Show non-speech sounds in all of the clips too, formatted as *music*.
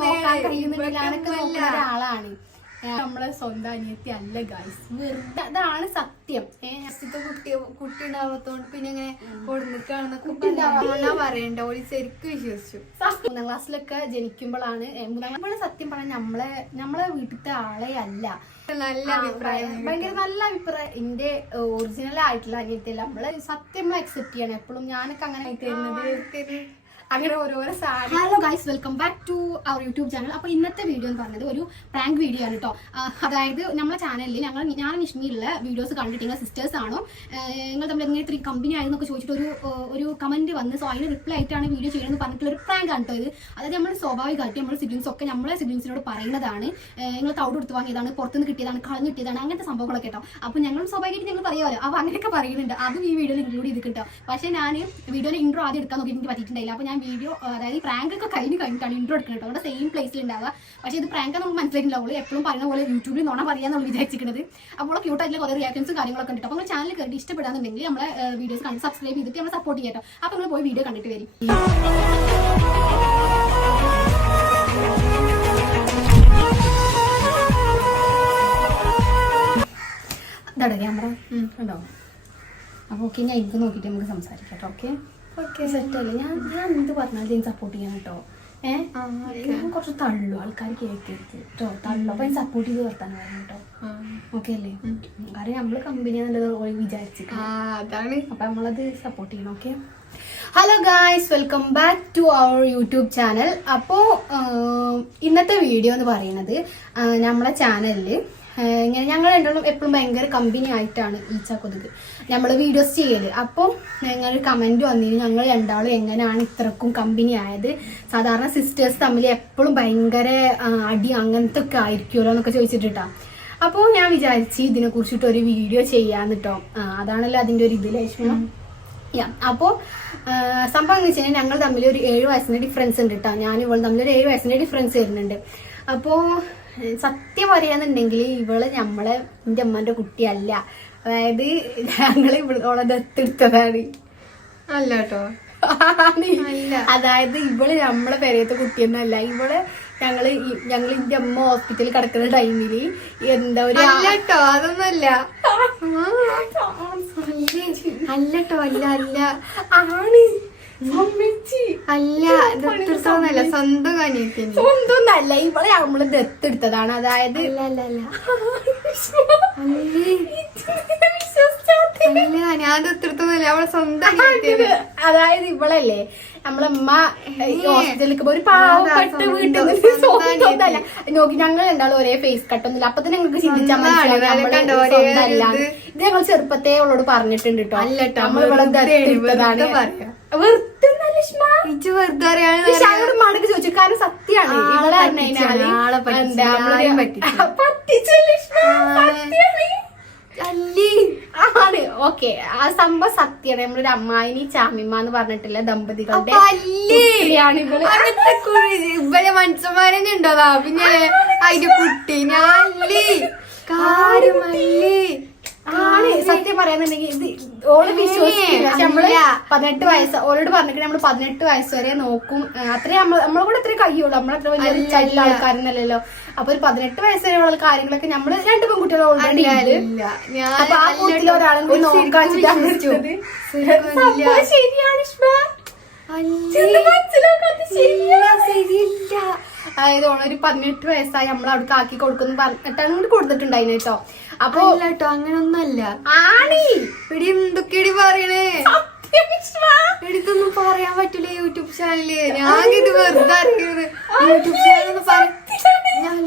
നോക്കാൻ കഴിയുന്നുണ്ടെങ്കിൽ നോക്കുന്ന ഒരാളാണ്. നമ്മളെ സ്വന്തം അനിയത്തി അല്ല ഗൈസ് വെറുതെ അതാണ് സത്യം. ഏഹ് ഫസ്റ്റത്തെ കുട്ടി കുട്ടി ഉണ്ടാവാത്തോണ്ട് പിന്നെ ഇങ്ങനെ കൊടുക്കാണെന്ന് കുട്ടി ഉണ്ടാവാ പറയണ്ട? ഓടി ശരിക്കും വിശ്വസിച്ചു. മൂന്നാം ക്ലാസ്സിലൊക്കെ ജനിക്കുമ്പോഴാണ് മൂന്നാം ക്ലാസ് സത്യം പറഞ്ഞ നമ്മളെ നമ്മളെ വീട്ടിലത്തെ ആളെ അല്ല. നല്ല അഭിപ്രായം ഭയങ്കര നല്ല അഭിപ്രായം. എന്റെ ഒറിജിനൽ ആയിട്ടുള്ള അനിയത്തിയല്ല നമ്മൾ സത്യം അക്സെപ്റ്റ് ചെയ്യണം. എപ്പോഴും ഞാനൊക്കെ അങ്ങനെ തരുന്നത് അങ്ങനെ ഓരോരോ സാധനം guys welcome back to our YouTube channel അപ്പോൾ ഇന്നത്തെ വീഡിയോ എന്ന് പറഞ്ഞത് ഒരു പ്രാങ്ക് വീഡിയോ ആണ് കേട്ടോ അതായത് നമ്മളെ ചാനലിൽ ഞങ്ങൾ ഞാൻ നിഷ്മിയുള്ള വീഡിയോസ് കണ്ടിട്ടുള്ള സിസ്റ്റേഴ്സ് ആണോ നിങ്ങൾ തമ്മിൽ എങ്ങനെ ഇത്രയും കമ്പനി ആയിരുന്നൊക്കെ ചോദിച്ചിട്ട് ഒരു ഒരു കമന്റ് വന്ന് സോ അതിന് റിപ്ലൈ ആയിട്ടാണ് വീഡിയോ ചെയ്യണമെന്ന് പറഞ്ഞിട്ടുള്ള ഒരു പ്രാങ്ക് ആണ് കേട്ടോ ഇത്. അതായത് നമ്മൾ സ്വാഭാവികമായിട്ട് നമ്മുടെ സിബ്ലിങ്സ് ഒക്കെ നമ്മളെ സിബ്ലിങ്സിനോട് പറയുന്നതാണ് നിങ്ങൾ തൗട് കൊടുത്ത് വാങ്ങിയതാണ് പുറത്തുനിന്ന് കിട്ടിയതാണ് കളഞ്ഞു കിട്ടിയതാണ് അങ്ങനത്തെ സംഭവങ്ങളൊക്കെ കേട്ടോ അപ്പോൾ ഞങ്ങൾ സ്വാഭാവികമായിട്ട് ഞങ്ങൾ പറയുമല്ലോ അപ്പോൾ അങ്ങനെയൊക്കെ പറയുന്നുണ്ട്. അതും ഈ വീഡിയോയിൽ ഇൻക്ലൂഡ് ചെയ്ത് കിട്ടോ പക്ഷേ ഞാൻ വീഡിയോയിൽ ഇൻട്രോ ആദ്യം എടുക്കാൻ നോക്കി എനിക്ക് പറ്റിയിട്ടുണ്ടായില്ല. അപ്പോൾ ഞാൻ വീഡിയോ അതായത് പ്രാങ്ക് ഒക്കെ കഴിഞ്ഞ് കഴിഞ്ഞിട്ടാണ് ഇൻട്രോ എടുക്കുന്നത് കേട്ടോ. അവിടെ സെയിം പ്ലേസിൽ ഉണ്ടാവുക. പക്ഷേ ഇത് പ്രാങ്ക് നമുക്ക് മനസ്സിലായിട്ടുണ്ടാവുള്ളൂ എപ്പോഴും പറയുന്ന പോലെ യൂട്യൂബിൽ നോണ പറയാന്നാണ് വിചാരിച്ചിരിക്കുന്നത് അപ്പോൾ ക്യൂട്ട് ആയിട്ടുള്ള കുറേ റിയാക്ഷൻസും കാര്യങ്ങളൊക്കെ ഉണ്ട് അപ്പോൾ ചാനൽ കയറി ഇഷ്ടപ്പെടാന്നുണ്ടെങ്കിൽ നമ്മളെ വീഡിയോസ് കണ്ട് സബ്സ്ക്രൈബ് ചെയ്തിട്ട് നമ്മൾ സപ്പോർട്ട് ചെയ്യാം കേട്ടോ. അപ്പോൾ നിങ്ങൾ പോയി വീഡിയോ കണ്ടിട്ട് വരും. ഇതാടാ ക്യാമറ ഉണ്ടോ അപ്പോൾ ഓക്കെ ഞാൻ എനിക്ക് നോക്കിയിട്ട് നമുക്ക് സംസാരിക്കാം കേട്ടോ. ഓക്കെ സെറ്റല്ലേ ഞാൻ ഞാൻ എന്ത് പറഞ്ഞാലും ഞാൻ സപ്പോർട്ട് ചെയ്യാൻ കേട്ടോ. ഏഹ്. ഞാൻ കുറച്ച് തള്ളു. ആൾക്കാർ കേൾക്കരുത് കേട്ടോ. തള്ളു. അപ്പൊ സപ്പോർട്ട് ചെയ്ത് വർത്താൻ പറഞ്ഞു കേട്ടോ. ഓക്കെ അല്ലേ? കാര്യം നമ്മൾ കമ്പനി എന്നുള്ളത് വിചാരിച്ചിട്ട് ആ അതാണ്. അപ്പൊ നമ്മളത് സപ്പോർട്ട് ചെയ്യണം okay hello guys welcome back to our YouTube channel അപ്പോൾ ഇന്നത്തെ വീഡിയോ എന്ന് പറയുന്നത് നമ്മളെ ചാനലിൽ ഇങ്ങനെ ഞങ്ങൾ രണ്ടും എപ്പോഴും ഭയങ്കര കമ്പനി ആയിട്ടാണ് ഈച്ച കൊതുക്. നമ്മൾ വീഡിയോസ് ചെയ്യൽ. അപ്പോൾ ഞങ്ങൾ കമന്റ് വന്നിരുന്നു ഞങ്ങൾ രണ്ടാളും എങ്ങനെയാണ് ഇത്രക്കും കമ്പനി ആയത്? സാധാരണ സിസ്റ്റേഴ്സ് തമ്മിൽ എപ്പോഴും ഭയങ്കര അടി അങ്ങനത്തെ ഒക്കെ ആയിരിക്കുമല്ലോ എന്നൊക്കെ ചോദിച്ചിട്ടാ അപ്പോൾ ഞാൻ വിചാരിച്ച് ഇതിനെ കുറിച്ചിട്ട് ഒരു വീഡിയോ ചെയ്യാന്ന് കേട്ടോ അതാണല്ലോ അതിന്റെ ഒരു ഇത് ലക്ഷ്മണം യാ അപ്പോൾ സംഭവം എന്ന് വെച്ചാൽ ഞങ്ങൾ തമ്മിൽ ഒരു ഏഴ് വയസ്സിന്റെ ഡിഫറൻസ് ഉണ്ട് കേട്ടോ ഞാൻ ഇവൾ തമ്മിൽ ഒരു ഏഴ് വയസ്സിന്റെ ഡിഫറൻസ് വരുന്നുണ്ട്. അപ്പോൾ സത്യം പറയാന്നുണ്ടെങ്കിൽ ഇവൾ നമ്മളെ എന്റെ അമ്മന്റെ കുട്ടിയല്ല. അതായത് ഞങ്ങൾ ഇവളോളെ ദത്തെടുത്തതാണ് അല്ല കേട്ടോ അല്ല. അതായത് ഇവൾ നമ്മളെ പെരയത്തെ കുട്ടിയൊന്നുമല്ല. ഇവൾ ഞങ്ങൾ ഞങ്ങൾ എന്റെ അമ്മ ഹോസ്പിറ്റലിൽ കിടക്കുന്ന ടൈമിൽ എന്താ ഒരു അല്ലട്ടോ അതൊന്നുമല്ല. അല്ല കേട്ടോ അല്ല അല്ല. ആണ്. അല്ല ദത്തെടുത്തോന്നല്ല സ്വന്തം അനിയത്തിന് സ്വന്തം അല്ല ഇവളെ നമ്മൾ ദത്തെടുത്തതാണ് അതായത് അല്ല ഞാൻ ദത്തെടുത്തോന്നല്ല അവളെ സ്വന്തം അതായത് ഇവളല്ലേ നമ്മളമ്മ ഹോസ്പിറ്റലിൽ ഒരു പാവപ്പെട്ട വീട്ടിൽ നിന്ന് നോക്കി ഞങ്ങൾ രണ്ടാളും ഒരേ ഫേസ് കട്ടൊന്നുമില്ല അപ്പൊ തന്നെ ഞങ്ങൾക്ക് ചിന്തിച്ചാൽ സ്വന്തമല്ല ഇത്. ഞങ്ങൾ ചെറുപ്പത്തെ അവളോട് പറഞ്ഞിട്ടുണ്ട് കേട്ടോ അല്ല നമ്മളിവിടെ നമ്മൾ ഇവിടെ വെറുതെ ദത്തെടുത്തതാണ് പറയാ. മടക്ക് ചോദിച്ചു. കാരണം സത്യമാണ് ഇവളെ ആണ്. ഓക്കെ ആ സംഭവം സത്യമാണ് നമ്മളൊരു അമ്മായിനി ചാമിമ്മ എന്ന് പറഞ്ഞിട്ടില്ല ദമ്പതികളുടെ. ഇവരെ മനുഷ്യന്മാരെന്നെ ഉണ്ടോ പിന്നെ അതിന്റെ കുട്ടി? ഞാനല്ലേ കാര്യമല്ലേ ആണ്. സത്യം പറയാന്നുണ്ടെങ്കിൽ ഇത് ഓൾ വിശ്വസിക്കില്ല. പക്ഷെ നമ്മൾ. പതിനെട്ട് വയസ്സ് ഓളോട് പറഞ്ഞിട്ട് നമ്മൾ പതിനെട്ട് വയസ്സ് വരെ നോക്കും. അത്രേ നമ്മൾ നമ്മളെ കൂടെ അത്രേ കഴിയുള്ളൂ. നമ്മളത്ര വലിയ ആയിട്ടുള്ള ആൾക്കാരനല്ലല്ലോ അപ്പൊ ഒരു പതിനെട്ട് വയസ്സ് ഉള്ള കാര്യങ്ങളൊക്കെ നമ്മൾ രണ്ട് പെൺകുട്ടികൾ ഓൾറെഡി അപ്പൊ ആ കൂട്ടിൽ. ഒരാളും കൂടി നോക്കാൻ. ശരിയാണ്. ശരിയില്ല. അതായത് ഓളൊരു പതിനെട്ട് വയസ്സായി നമ്മൾ അവിടെ ആക്കി കൊടുക്കുന്നു പറഞ്ഞിട്ടാണ് ഇങ്ങോട്ട് കൊടുത്തിട്ടുണ്ടായിന് കേട്ടോ. അപ്പൊ കേട്ടോ അങ്ങനൊന്നല്ല. ആണി! എടി എന്തൊക്കെയാടി പറയണേ. എടുത്തൊന്നും പറയാൻ പറ്റില്ല യൂട്യൂബ് ചാനലിൽ ഞാൻ ഇത് വെറുതെ അറിയുന്നത് യൂട്യൂബ് ചാനൽ. ഞാൻ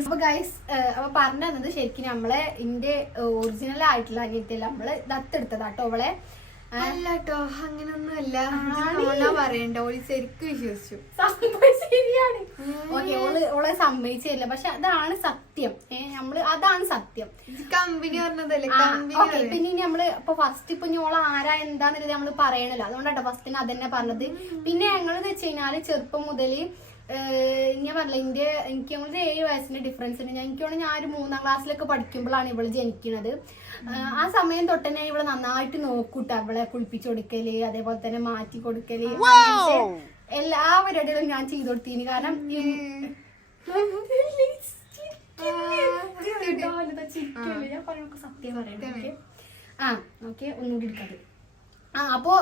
അപ്പൊ ഗൈസ് അപ്പൊ പറഞ്ഞു തന്നത് ശരിക്കും നമ്മളെ ഇന്റെ ഒറിജിനൽ ആയിട്ടുള്ള അനിയത്തിയല്ല നമ്മൾ ദത്തെടുത്തതാട്ടോ അവളെ. അല്ല കേട്ടോ അങ്ങനൊന്നും അല്ല ആണി. പറയണ്ട ഓളി ശരിക്കും വിശ്വസിച്ചു. ശരിയാണ്. ഓക്കെ ഓൾ ഓളെ സമ്മതിച്ചില്ല പക്ഷെ അതാണ് സത്യം. ഏഹ് നമ്മൾ അതാണ് സത്യം. കമ്പനി പറഞ്ഞതല്ലേ? ഓക്കെ പിന്നെ ഇനി നമ്മൾ ഇപ്പൊ ഫസ്റ്റ് ഇപ്പൊ ഇനി ഓളെ ആരാ എന്താന്നുള്ളത് നമ്മൾ പറയണല്ലോ. അതുകൊണ്ടാട്ടോ ഫസ്റ്റിന് അതന്നെ പറഞ്ഞത്. പിന്നെ ഞങ്ങളെന്ന് വെച്ച് കഴിഞ്ഞാൽ ചെറുപ്പം മുതൽ ഞാൻ പറഞ്ഞില്ല എന്റെ എനിക്ക് ഒരു ഏഴ് വയസ്സിന്റെ ഡിഫറൻസ് ഉണ്ട്. ഞാൻ എനിക്ക് ഞാൻ ഒരു മൂന്നാം ക്ലാസ്സിലൊക്കെ പഠിക്കുമ്പോഴാണ് ഇവൾ ജനിക്കുന്നത് ആ സമയം തൊട്ട് തന്നെ ഇവളെ നന്നായിട്ട് നോക്കൂട്ട അവളെ കുളിപ്പിച്ചു കൊടുക്കൽ അതേപോലെ തന്നെ മാറ്റി കൊടുക്കൽ എല്ലാ പരിപാടികളും ഞാൻ ചെയ്തു കൊടുത്തിന്. കാരണം? ആ ഓക്കെ? ഒന്നുകൂടി എടുക്കാതെ ആ അപ്പോ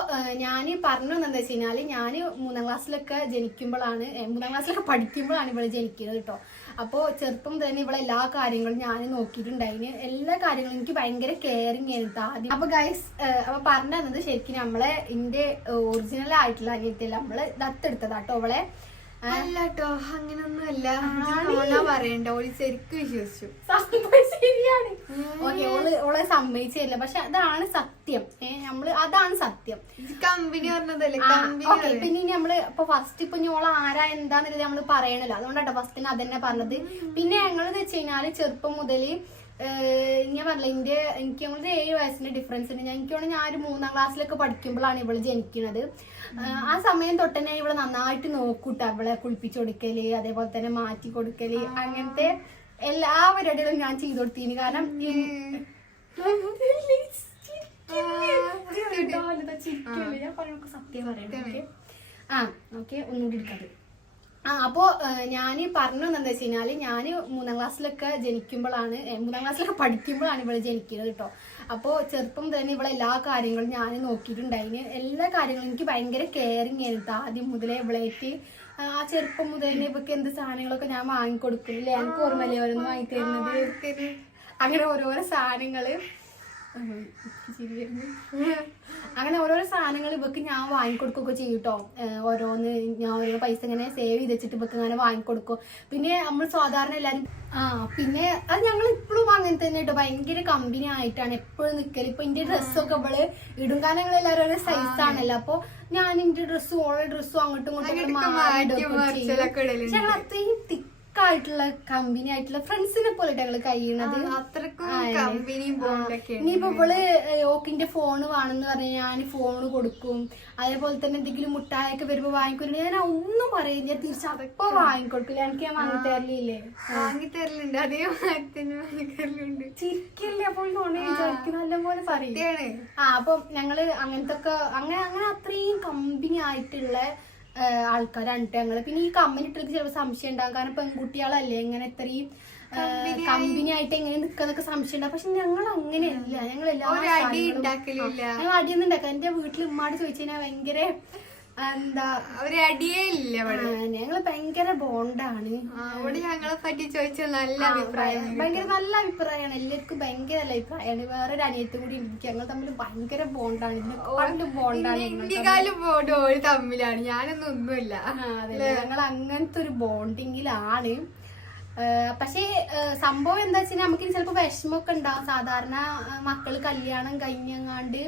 ഞാൻ പറഞ്ഞു എന്താ വെച്ച് കഴിഞ്ഞാൽ ഞാൻ മൂന്നാം ക്ലാസ്സിലൊക്കെ ജനിക്കുമ്പോഴാണ് മൂന്നാം ക്ലാസ്സിലൊക്കെ പഠിക്കുമ്പോഴാണ് ഇവിടെ ജനിക്കുന്നത് കേട്ടോ അപ്പോൾ ചെറുപ്പം തന്നെ ഇവിടെ എല്ലാ കാര്യങ്ങളും ഞാൻ നോക്കിയിട്ടുണ്ടായിന്. എല്ലാ കാര്യങ്ങളും എനിക്ക് ഭയങ്കര കെയറിങ് ആയിരുന്നു ആദ്യം. അപ്പൊ ഗൈസ് അപ്പൊ പറഞ്ഞു തന്നത് ശരിക്കും നമ്മളെ എന്റെ ഒറിജിനൽ ആയിട്ടുള്ള അനിയത്തില്ല നമ്മൾ ദത്തെടുത്തതാട്ടോ അവളെ. അല്ല കേട്ടോ അങ്ങനൊന്നും അല്ല പറയണ്ട. ഓൾ ശരിക്കും വിശ്വസിച്ചു. ശരിയാണ്. ഓക്കെ ഓൾ ഓളെ സമ്മതിച്ചില്ല. പക്ഷെ അതാണ് സത്യം. ഏഹ് നമ്മൾ അതാണ് സത്യം. കമ്പനി പറഞ്ഞതല്ലേ? ഓക്കെ പിന്നെ ഇനി നമ്മൾ ഇപ്പൊ ഫസ്റ്റ് ഇപ്പൊ ഞോള ആരാ എന്താന്നുള്ളത് നമ്മൾ പറയണല്ലോ. അതുകൊണ്ടാട്ടോ ഫസ്റ്റിന് അതന്നെ പറഞ്ഞത്. പിന്നെ ഞങ്ങളെന്ന് വെച്ച് കഴിഞ്ഞാൽ ചെറുപ്പം മുതൽ ഞാൻ പറഞ്ഞില്ല എന്റെ എനിക്ക് ഞങ്ങളൊരു ഏഴ് വയസ്സിന്റെ ഡിഫറൻസ് ഉണ്ട്. ഞാൻ എനിക്ക് തോന്നുന്നു ഞാൻ ഒരു മൂന്നാം ക്ലാസ്സിലൊക്കെ പഠിക്കുമ്പോഴാണ് ഇവൾ ജനിക്കുന്നത് ആ സമയം തൊട്ട് തന്നെ ഇവളെ നന്നായിട്ട് നോക്കൂട്ട അവളെ കുളിപ്പിച്ചു കൊടുക്കൽ അതേപോലെ തന്നെ മാറ്റി കൊടുക്കൽ അങ്ങനത്തെ എല്ലാ പരിപാടികളും ഞാൻ ചെയ്തു കൊടുത്തിന്. കാരണം? ആ ഓക്കെ ഒന്നുകൂടി എടുക്കാതെ ആ അപ്പോ ഞാൻ പറഞ്ഞു എന്താ വെച്ച് കഴിഞ്ഞാൽ ഞാൻ മൂന്നാം ക്ലാസ്സിലൊക്കെ ജനിക്കുമ്പോഴാണ് മൂന്നാം ക്ലാസ്സിലൊക്കെ പഠിക്കുമ്പോഴാണ് ഇവിടെ ജനിക്കുന്നത് കേട്ടോ അപ്പോ ചെറുപ്പം തന്നെ ഇവളെ എല്ലാ കാര്യങ്ങളും ഞാൻ നോക്കിയിട്ടുണ്ടായിന്. എല്ലാ കാര്യങ്ങളും എനിക്ക് ഭയങ്കര കെയറിങ് ആയിരുന്നു ആദ്യം മുതലേ ഇവളേറ്റ് ആ ചെറുപ്പം മുതൽ തന്നെ ഇവക്ക് എന്ത് സാധനങ്ങളൊക്കെ ഞാൻ വാങ്ങിക്കൊടുക്കില്ലേ എനിക്ക് ഓർമ്മയില്ലേ ഓരോന്ന് വാങ്ങി തരുന്നത് അങ്ങനെ ഓരോരോ സാധനങ്ങൾ. *laughs* അങ്ങനെ ഓരോരോ സാധനങ്ങൾ ഇവക്ക് ഞാൻ വാങ്ങിക്കൊടുക്കുകയൊക്കെ ചെയ്യും കേട്ടോ ഓരോന്ന് ഞാൻ ഓരോ പൈസ ഇങ്ങനെ സേവ് ചെയ്ത് വെച്ചിട്ട് ഇവക്ക് ഇങ്ങനെ വാങ്ങിക്കൊടുക്കും. പിന്നെ നമ്മൾ സാധാരണ എല്ലാരും ആ പിന്നെ അത് ഞങ്ങൾ ഇപ്പോഴും അങ്ങനെ തന്നെ കേട്ടോ. ഭയങ്കര കമ്പനി ആയിട്ടാണ് എപ്പോഴും നിക്കൽ ഇപ്പൊ എന്റെ ഡ്രസ്സൊക്കെ ഇവൾ ഇടും. കാരണം ഞങ്ങൾ എല്ലാവരും ഓരോ സൈസ് ആണല്ലോ. അപ്പൊ ഞാൻ എന്റെ ഡ്രസ്സും ഓരോ ഡ്രസ്സും അങ്ങോട്ടും ഇങ്ങോട്ടും മാറി ഞങ്ങൾ അത്രയും തിക്കായിട്ടുള്ള കമ്പനി ആയിട്ടുള്ള ഫ്രണ്ട്സിനെ പോലെ ഞങ്ങൾ കഴിയുന്നത് അത്രക്കും ആ, അതെ. കമ്പനിയും ഇനിയിപ്പോ ഇവൾ ഓക്കിന്റെ ഫോണ് വേണമെന്ന് പറഞ്ഞാൽ ഞാൻ ഫോണ് കൊടുക്കും. അതേപോലെ തന്നെ എന്തെങ്കിലും മുട്ടായൊക്കെ വരുമ്പോ വാങ്ങിക്കൊരു ഞാൻ ഒന്നും പറയില്ല. തിരിച്ചപ്പോ വാങ്ങിക്കൊടുക്കില്ല. എനിക്ക് ഞാൻ വാങ്ങി തരലില്ലേ? വാങ്ങി തരലുണ്ട്. അതേ വാങ്ങിത്തരലുണ്ട് വാങ്ങി തരലുണ്ട്. ചിരിക്കല്ലേ? അപ്പോൾ നല്ല പോലെ പറയും. ആ അപ്പം ഞങ്ങൾ അങ്ങനത്തെ ഒക്കെ അങ്ങനെ അങ്ങനെ അത്രയും കമ്പനി ആയിട്ടുള്ള ആൾക്കാരാണ് ഞങ്ങൾ. പിന്നെ ഈ കമ്പനി ഇട്ടത് ചിലപ്പോൾ സംശയം ഉണ്ടാകും കാരണം പെൺകുട്ടികളല്ലേ എങ്ങനെ ഇത്രയും കമ്പനി ആയിട്ട് എങ്ങനെ നിക്കാന്നൊക്കെ സംശയം ഉണ്ടാകും പക്ഷെ ഞങ്ങൾ അങ്ങനെയല്ല. ഞങ്ങൾ എല്ലാ അടിയൊന്നും ഉണ്ടാക്കാൻ എന്റെ വീട്ടിൽ ഉമ്മാട് ചോദിച്ചു കഴിഞ്ഞാൽ ഭയങ്കര എന്താ ഒരു അടിയേ ഇല്ല ഇവിടെ ഞങ്ങൾ ഭയങ്കര ബോണ്ടാണ്. അവിടെ ഞങ്ങളെ പറ്റി ചോദിച്ച നല്ല അഭിപ്രായം ഭയങ്കര നല്ല അഭിപ്രായമാണ്. എല്ലാവർക്കും ഭയങ്കര നല്ല അഭിപ്രായമാണ്. വേറെ ഒരു അനിയത്തും കൂടി എനിക്ക് ഞങ്ങൾ തമ്മിൽ ഭയങ്കര ബോണ്ടാണ്. പണ്ട് ബോണ്ടാണ്. ഇന്ത്യക്കാലും പോട്ടോ ഒരു തമ്മിലാണ്. ഞാനൊന്നും ഒന്നുമില്ല. ഞങ്ങൾ അങ്ങനത്തെ ഒരു ബോണ്ടിങ്ങിലാണ്. പക്ഷേ സംഭവം എന്താ വെച്ചാൽ നമുക്ക് ചിലപ്പോൾ വിഷമൊക്കെ ഉണ്ടാവും. സാധാരണ മക്കൾ മക്കൾ കല്യാണം കഴിഞ്ഞങ്ങാണ്ട്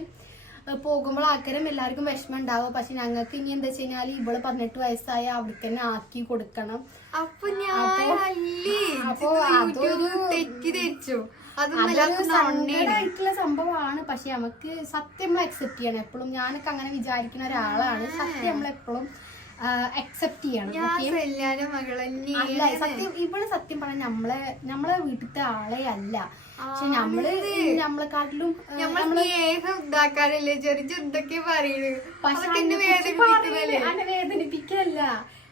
പോകുമ്പോൾ ആൾക്കാരും എല്ലാവർക്കും വിഷമം ഉണ്ടാവും പക്ഷെ ഞങ്ങൾക്ക് ഇനി എന്താ വെച്ച് കഴിഞ്ഞാൽ ഇവൾ പതിനെട്ട് വയസ്സായ അവിടെ തന്നെ ആക്കി കൊടുക്കണം. അപ്പൊ ഞാൻ അപ്പൊ അതൊരു- തെറ്റിദ്ധരിച്ചു എല്ലാവർക്കും സംഭവമാണ്. പക്ഷെ നമുക്ക് സത്യം നമ്മൾ അക്സെപ്റ്റ് ചെയ്യണം. എപ്പോഴും ഞാനൊക്കെ അങ്ങനെ വിചാരിക്കുന്ന ഒരാളാണ്. സത്യം നമ്മൾ എപ്പോഴും അക്സെപ്റ്റ് ചെയ്യണം. അല്ല സത്യം ഇവൾ സത്യം പറഞ്ഞ നമ്മളെ നമ്മളെ വീട്ടിലത്തെ ആളെ അല്ല. പക്ഷെ നമ്മൾ നമ്മളെക്കാട്ടിലും ഇതാക്കാനല്ലേ? ചെറിയ പറയുന്നത് പക്ഷെ അന്നെ വേദനിപ്പിക്കല്ല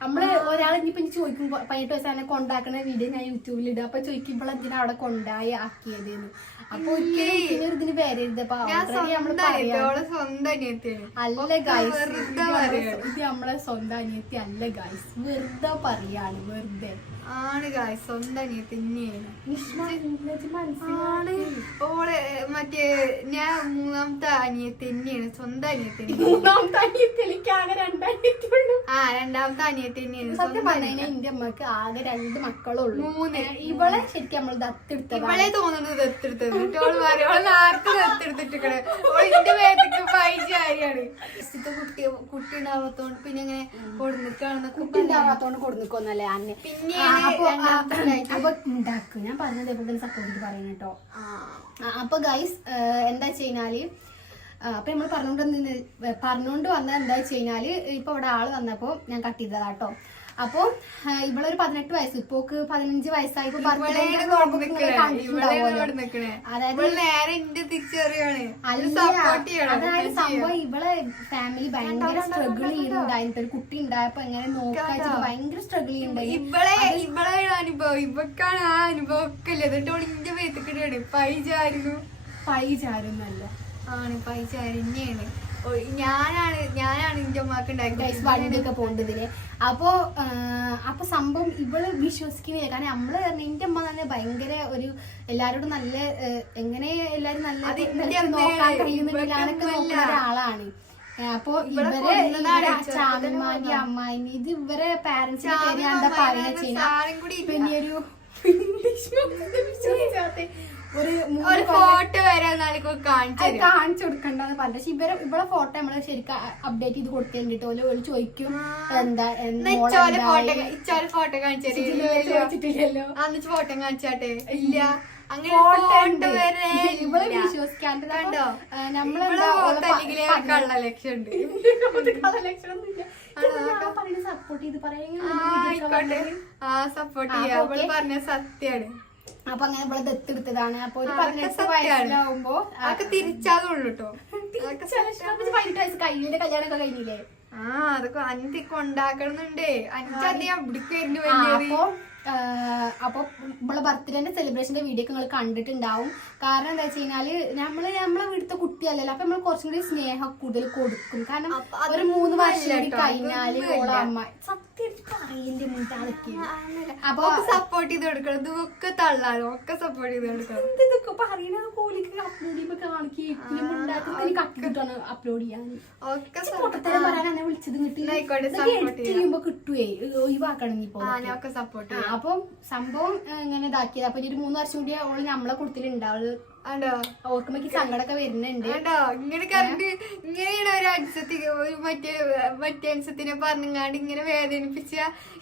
നമ്മൾ ഒരാളെ ഇനിയിപ്പൊ ഇനി ചോദിക്കും പതിനെട്ട് വയസ്സാണ് കൊണ്ടാക്കുന്ന വീഡിയോ ഞാൻ യൂട്യൂബിൽ ഇടുക അപ്പൊ ചോദിക്കുമ്പോൾ എന്തിനാ അവിടെ കൊണ്ടായി ആക്കിയത് അപ്പൊ ഒരിക്കലും ഇതിന് വരരുത് അപ്പൊ അല്ല ഗൈസ് ഇത് നമ്മളെ സ്വന്തം അനിയത്തി അല്ല ഗൈസ് വെറുതെ പറയാണ്. വെറുതെ. ആണ് ഗായ് സ്വന്തം അനിയത്തി ആണ്. ഓളെ മറ്റേ ഞാൻ മൂന്നാമത്തെ അനിയത്തി തന്നെയാണ് സ്വന്തം അനിയത്തി തന്നെയാണ് മൂന്നാമത്തെ അനിയത്തി എനിക്ക് ആകെ രണ്ടനിയത്തി ഉള്ളൂ. ആ രണ്ടാമത്തെ അനിയത്തി തന്നെയാണ് സത്യം സ്വന്തം പറഞ്ഞു കഴിഞ്ഞാൽ എന്റെ അമ്മയ്ക്ക് ആകെ രണ്ട് മക്കളുള്ളൂ. മൂന്ന്. ഇവളെ ശരിക്കും നമ്മൾ ദത്തെടുത്തതാണ്. ഇവളെ തോന്നുന്നത് ദത്തെടുത്തത്. ഓൾ പറയും ഓൾ നേരത്തെ ദത്തെടുത്തിട്ടിക്കണേ ഓൾ ഇതിന്റെ മേത്തേക്ക് പൈചാരിയാണ് കുട്ടി കുട്ടി ഉണ്ടാവാത്തോണ്ട് പിന്നെ ഇങ്ങനെ കൊടുന്നിക്കാണെന്നൊക്കെ കുട്ടി ഉണ്ടാവാത്തോണ്ട് കൊടുന്നിക്കൊന്നല്ലേ അന്നെ പിന്നെ അപ്പൊ ഉണ്ടാക്കും. ഞാൻ പറഞ്ഞത് ഇപ്പൊ സപ്പോർട്ട് പറയുന്നു കേട്ടോ. അപ്പൊ ഗൈസ് എന്താ വെച്ച് കഴിഞ്ഞാൽ അപ്പൊ നമ്മൾ പറഞ്ഞോണ്ട് വന്ന- പറഞ്ഞോണ്ട് വന്നത് എന്താ വെച്ച് കഴിഞ്ഞാൽ ഇപ്പൊ ഇവിടെ ആൾ വന്നപ്പോ ഞാൻ കട്ട് ചെയ്തതാ കേട്ടോ അപ്പൊ ഇവളൊരു പതിനെട്ട് വയസ്സ്. ഇപ്പോക്ക് പതിനഞ്ച് വയസ്സായപ്പോ അതായത് അതായത് സംഭവം ഇവളെ ഫാമിലി ഭയങ്കര സ്ട്രഗിൾ ചെയ്യുന്നുണ്ടായിരുന്നു ഒരു കുട്ടി ഉണ്ടായപ്പോ എങ്ങനെ നോക്കാച്ചിട്ട് ഭയങ്കര സ്ട്രഗിൾ ചെയ്യുന്നുണ്ടായി ഇവളെ ഇവളെ അനുഭവം. ഇവക്കാണ് ആ അനുഭവം ഒക്കെ അല്ലേ എന്നിട്ട് പൈജായിരുന്നു ചാരുന്നല്ല ആണ്. പൈജാരിന്നെയാണ് ഞാനാണ് ഞാനാണ് ഇന്റെ ഉമ്മാക്ക് ഗൈസ് ഉണ്ടാക്കി വണ്ടിയൊക്കെ പോകേണ്ടതിന് അപ്പോ അപ്പൊ സംഭവം ഇവൾ വിശ്വസിക്കുന്നില്ല. കാരണം നമ്മൾ എന്റെ അമ്മ തന്നെ ഭയങ്കര ഒരു എല്ലാരോടും നല്ല എങ്ങനെ എല്ലാരും നല്ല നോക്കാൻ ഇവൾക്കൊന്നുമല്ല. നോക്കുന്ന ഒരാളാണ്. അപ്പൊ ഇവരെ കൊണ്ടുവന്നതാണ് അമ്മായി ഇത് ഇവരെ പാരന്റ്സിന്റെ പറയുന്ന. പിന്നെ ഒരു ഇംഗ്ലീഷ് ഒരു ഫോട്ടോ വരെ കാണിച്ചു കൊടുക്കണ്ടെന്ന് പറഞ്ഞു. പക്ഷെ ഇവരെ ഇവിടെ ഫോട്ടോ നമ്മൾ ശരിക്കും അപ്ഡേറ്റ് ചെയ്ത് കൊടുത്തിട്ടുണ്ട് ഓൽ ഓൽ ചോദിക്കും എന്താ ഫോട്ടോ ഫോട്ടോ ചോദിച്ചിട്ടില്ലല്ലോ. കാണിച്ചാട്ടെ ഇല്ല. സപ്പോർട്ട് ചെയ്ത് ആ സപ്പോർട്ട് ചെയ്യാം. പറഞ്ഞ സത്യാണ് അപ്പൊ അങ്ങനെ ഇവിടെ ദത്തെടുത്തതാണ്. അപ്പൊ ഒരു പതിനെട്ട്. വയസ്സിലാവുമ്പോ അതൊക്കെ തിരിച്ചാതുള്ളൂ കേട്ടോ പതിനെട്ട് വയസ്സ് കയ്യിലെ കല്യാണമൊക്കെ കഴിഞ്ഞില്ലേ? ആ അതൊക്കെ അഞ്ച് കൊണ്ടാക്കണമെന്നുണ്ടേ അഞ്ചധികം ഞാൻ ആ, വലിയത് അപ്പൊ ആ, അപ്പൊ നമ്മളെ ബർത്ത്ഡേന്റെ സെലിബ്രേഷന്റെ വീഡിയോ ഒക്കെ നിങ്ങൾ കണ്ടിട്ടുണ്ടാവും. കാരണം എന്താ വെച്ച് കഴിഞ്ഞാൽ നമ്മൾ നമ്മളെ വീട്ടിലത്തെ കുട്ടിയല്ലല്ലോ. അപ്പം നമ്മൾ കുറച്ചും കൂടി സ്നേഹം കൂടുതൽ കൊടുക്കും. കാരണം ഒരു മൂന്ന് വർഷം കൂടി ഓളെ അമ്മ അപ്പൊ സപ്പോർട്ട് ചെയ്ത് കൊടുക്കണം. ഇതൊക്കെ തള്ളാലോ? ഒക്കെ സപ്പോർട്ട് ചെയ്ത് കൊടുക്കണം. ഇതൊക്കെ? പറയണത് കോലിക്ക് അപ്ലോഡ് ചെയ്യുമ്പോ അപ്ലോഡ് ചെയ്യാൻ പറയാൻ എന്നെ വിളിച്ചത് ചെയ്യുമ്പോ കിട്ടുവേ? ഒഴിവാക്കണം നീ സപ്പോർട്ട് അപ്പം സംഭവം ഇങ്ങനെ ഇതാക്കിയത്. അപ്പൊ ഒരു മൂന്ന് വർഷം കൂടി അവൾ നമ്മളെ കൊടുത്തിട്ടുണ്ടാവുള്ളു ആണ്ടോ? ഓർക്കുമ്പോ സങ്കടമൊക്കെ വരുന്നുണ്ട്. ഇങ്ങനെ ഇങ്ങനെയാണ് ഒരു ഒരു മറ്റേ മറ്റേ ഇങ്ങനെ വേദനിപ്പിച്ച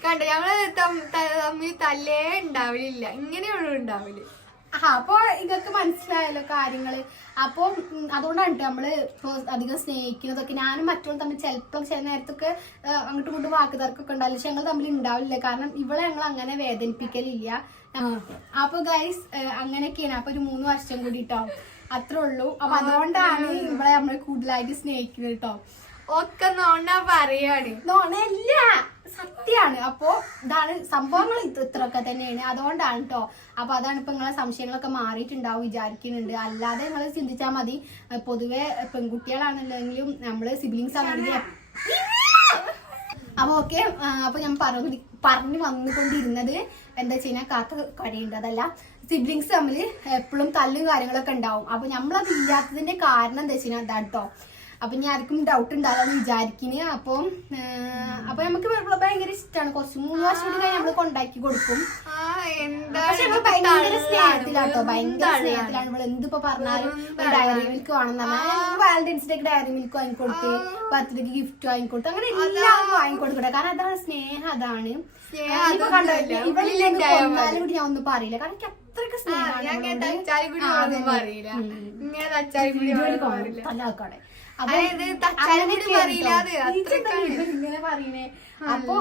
കണ്ട. ഞങ്ങൾ തമ്മിൽ തല്ലേ ഉണ്ടാവില്ല ഇങ്ങനെയുള്ളൂ ഉണ്ടാവില്ല ആ അപ്പൊ ഇതൊക്കെ മനസ്സിലായല്ലോ കാര്യങ്ങൾ. അപ്പൊ ഉം, അതുകൊണ്ടാണ് നമ്മൾ അധികം സ്നേഹിക്കുന്നതൊക്കെ. ഞാനും മറ്റുള്ള തമ്മിൽ ചിലപ്പോൾ ചില നേരത്തൊക്കെ അങ്ങോട്ടും ഇങ്ങോട്ടും വാക്ക് തർക്കൊക്കെ ഉണ്ടാവില്ല. പക്ഷെ ഞങ്ങൾ തമ്മിൽ ഉണ്ടാവില്ല കാരണം ഇവളെ ഞങ്ങൾ അങ്ങനെ വേദനിപ്പിക്കലില്ല. അപ്പൊ ഗൈസ് അങ്ങനെയൊക്കെയാണ്. അപ്പൊ ഒരു മൂന്ന് വർഷം കൂടി കേട്ടോ അത്രേ ഉള്ളൂ. അപ്പൊ അതുകൊണ്ടാണ് ഇവളെ നമ്മൾ കൂടുതലായിട്ട് സ്നേഹിക്കുന്നത് കേട്ടോ ഒക്കെ നോണ പറയാണ്. നോണല്ല സത്യാണ്. അപ്പോ ഇതാണ് സംഭവങ്ങൾ ഇത് ഇത്രയൊക്കെ തന്നെയാണ്. അതുകൊണ്ടാണ് കേട്ടോ അപ്പൊ അതാണ് ഇപ്പൊ നിങ്ങളെ സംശയങ്ങളൊക്കെ മാറിയിട്ടുണ്ടാവും വിചാരിക്കുന്നുണ്ട്. അല്ലാതെ നിങ്ങൾ ചിന്തിച്ചാൽ മതി. പൊതുവെ പെൺകുട്ടികളാണെങ്കിലും നമ്മൾ സിബ്ലിങ്സ് ആണെങ്കിൽ അപ്പൊ ഓക്കെ അപ്പൊ ഞാൻ പറഞ്ഞു പറഞ്ഞു വന്നുകൊണ്ടിരുന്നത് എന്താ വെച്ച് കഴിഞ്ഞാൽ കാക്ക കടയുണ്ട് അതല്ല സിബ്ലിങ്സ് തമ്മിൽ എപ്പോഴും തല്ലും കാര്യങ്ങളൊക്കെ ഉണ്ടാവും. അപ്പൊ നമ്മളത് ഇല്ലാത്തതിന്റെ കാരണം എന്താ വെച്ച് കഴിഞ്ഞാൽ അതാട്ടോ അപ്പൊ ഞാൻ ആർക്കും ഡൗട്ട് ഉണ്ടാകാന്ന് വിചാരിക്കുന്നു അപ്പം അപ്പൊ നമുക്ക് ഭയങ്കര ഇഷ്ടമാണ് കുറച്ച് മൂന്ന് വർഷം കൂടി കഴിഞ്ഞ് നമ്മൾ കൊണ്ടാക്കി കൊടുക്കും. ഭയങ്കര സ്നേഹത്തിലാട്ടോ. ഭയങ്കര സ്നേഹത്തിലാണ് നമ്മൾ എന്തിപ്പോ പറഞ്ഞാലും ഒരു ഡയറി മിൽക്ക് വേണമെന്ന് പറഞ്ഞാൽ വാലന്റൈൻസ് ഡേക്ക് ഡയറി മിൽക്ക് വാങ്ങിക്കൊടുത്ത് ബർത്ത്ഡേക്ക് ഗിഫ്റ്റ് വാങ്ങിക്കൊടുത്ത് അങ്ങനെ എല്ലാം വാങ്ങിക്കൊടുക്കട്ടെ. കാരണം അതാണ് സ്നേഹം അതാണ്. കൊന്നാലും കൂടി ഞാൻ ഒന്നും പറയില്ല. കാരണം ആ, സ്നേഹമാണ് ഇങ്ങനെ പറയണേ അപ്പൊ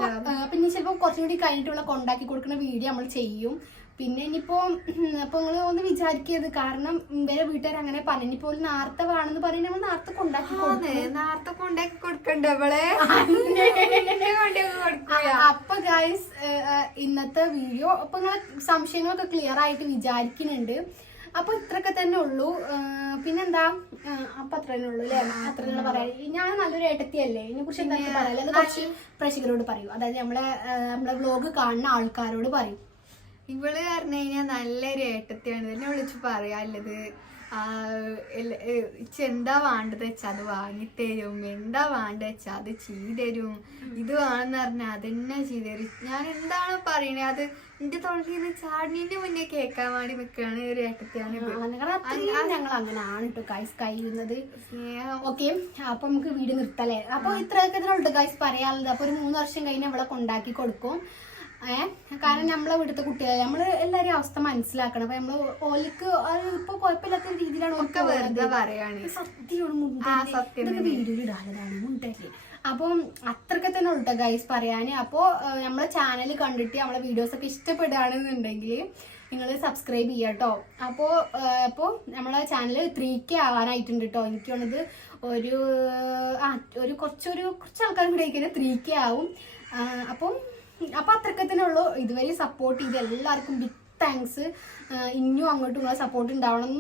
പിന്നെ ചിലപ്പോ കുറച്ചും കൂടി കഴിഞ്ഞിട്ടുള്ള കൊണ്ടാക്കി കൊടുക്കുന്ന വീഡിയോ നമ്മൾ ചെയ്യും. പിന്നെ ഇനിയിപ്പോ അപ്പൊ നിങ്ങൾ ഒന്ന് വിചാരിക്കരുത്. കാരണം വേറെ വീട്ടുകാർ അങ്ങനെ പറഞ്ഞു. ഇനിയിപ്പോ നേരത്തെ വേണമെന്ന് പറയുന്നത് നമ്മൾ നേരത്തെ കൊണ്ടാക്കി നാർത്ത നേരത്തെ കൊണ്ടാക്കി കൊടുക്കണ്ട അപ്പൊ ഗൈസ് ഇന്നത്തെ വീഡിയോ അപ്പൊ നിങ്ങളെ സംശയങ്ങളൊക്കെ ക്ലിയർ ആയിട്ട് വിചാരിക്കുന്നുണ്ട്. അപ്പൊ ഇത്രയൊക്കെ തന്നെ ഉള്ളൂ. പിന്നെന്താ? അപ്പൊ അത്ര തന്നെ ഉള്ളൂ അല്ലേ? അത്ര തന്നെ പറയാം. ഞാൻ നല്ലൊരു ഏട്ടത്തിയല്ലേ? ഇതിനെ കുറിച്ച് എന്താ പറയാല്ലേ അത് കുറച്ച് പ്രേക്ഷകരോട് പറയൂ. അതായത് നമ്മളെ നമ്മളെ വ്ലോഗ് കാണുന്ന ആൾക്കാരോട് പറയും. ഇവൾ പറഞ്ഞു കഴിഞ്ഞാൽ നല്ലൊരു ഏട്ടത്തിയാണ്. എന്നെ വിളിച്ച് ഏ, ഇച്ച് എന്താ വേണ്ടത് വെച്ചാൽ അത് വാങ്ങിത്തരും. എന്താ വേണ്ടത് വെച്ചാൽ അത് ചെയ്തരും. ഇത് വേണമെന്ന് പറഞ്ഞാൽ അതെന്നെ ചെയ്തരും. ഞാൻ എന്താണ് പറയണേ? അത് എന്റെ തൊഴിൽ നിന്ന് ചാടിന്റെ മുന്നേ കേൾക്കാൻ വേണ്ടി നിൽക്കുകയാണ് ഒരു ഏട്ടത്തിയാണ് ഞങ്ങൾ അങ്ങനെയാണ് കേട്ടോ ഗൈസ് കഴിയുന്നത്. ഓക്കെ അപ്പൊ നമുക്ക് വീട് നിർത്തല്ലേ അപ്പൊ ഇത്രയൊക്കെ ഇതിനുണ്ട് ഗൈസ് പറയാനുള്ളത്. അപ്പൊ ഒരു മൂന്ന് വർഷം കഴിഞ്ഞ് അവളെ കൊണ്ടാക്കി കൊടുക്കും. ഏഹ് കാരണം നമ്മളെ ഇവിടുത്തെ കുട്ടികളെ. നമ്മൾ എല്ലാരും അവസ്ഥ മനസ്സിലാക്കണം. അപ്പൊ നമ്മൾ ഓലിക്ക് ഇപ്പൊ കുഴപ്പമില്ലാത്ത രീതിയിലാണ് ഒക്കെ വെറുതെ. പറയാണ്. സത്യമാണ് മുണ്ടേ. വീഡിയോയിൽ മുണ്ടേ. അപ്പം അത്രയൊക്കെ തന്നെ ഉള്ളു ഗൈസ് പറയാന്. അപ്പോ നമ്മളെ ചാനൽ കണ്ടിട്ട് നമ്മളെ വീഡിയോസ് ഒക്കെ ഇഷ്ടപ്പെടുകയാണെന്നുണ്ടെങ്കിൽ നിങ്ങൾ സബ്സ്ക്രൈബ് ചെയ്യുക കേട്ടോ അപ്പോൾ അപ്പോൾ നമ്മളെ ചാനൽ ത്രീ കെ ആവാനായിട്ടുണ്ട് കേട്ടോ എനിക്ക് തോന്നുന്നത് ഒരു ആ ഒരു കുറച്ചൊരു കുറച്ച് ആൾക്കാരും കൂടെ ആയിക്കഴിഞ്ഞാൽ ത്രീ കെ ആവും. അപ്പം അപ്പം അത്രയൊക്കെ തന്നെ ഇതുവരെ സപ്പോർട്ട് ചെയ്ത് എല്ലാവർക്കും ബിഗ് താങ്ക്സ് ഇനിയും അങ്ങോട്ടും നിങ്ങളെ സപ്പോർട്ട് ഉണ്ടാവണം.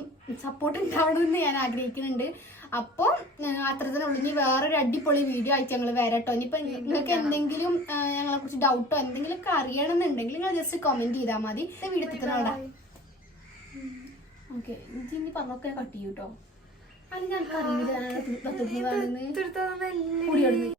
സപ്പോർട്ട് ഉണ്ടാവണം എന്ന് ഞാൻ ആഗ്രഹിക്കുന്നുണ്ട്. അപ്പോൾ അത്ര തന്നെ ഉള്ളൂ. ഇനി വേറൊരു അടിപൊളി വീഡിയോ ആയിട്ട് ഞങ്ങൾ വരാം കേട്ടോ ഇനിയിപ്പോൾ നിങ്ങൾക്ക് എന്തെങ്കിലും ഞങ്ങളെ കുറിച്ച് ഡൗട്ടോ എന്തെങ്കിലും ഒക്കെ അറിയണമെന്നുണ്ടെങ്കിൽ നിങ്ങൾ ജസ്റ്റ് കമന്റ് ചെയ്താൽ മതി. വീഡിയോ തന്നെ ഓക്കെ ഇനി പറഞ്ഞൊക്കെ കട്ട് ചെയ്യൂട്ടോ. അല്ല അത് ഞാൻ അറിയില്ല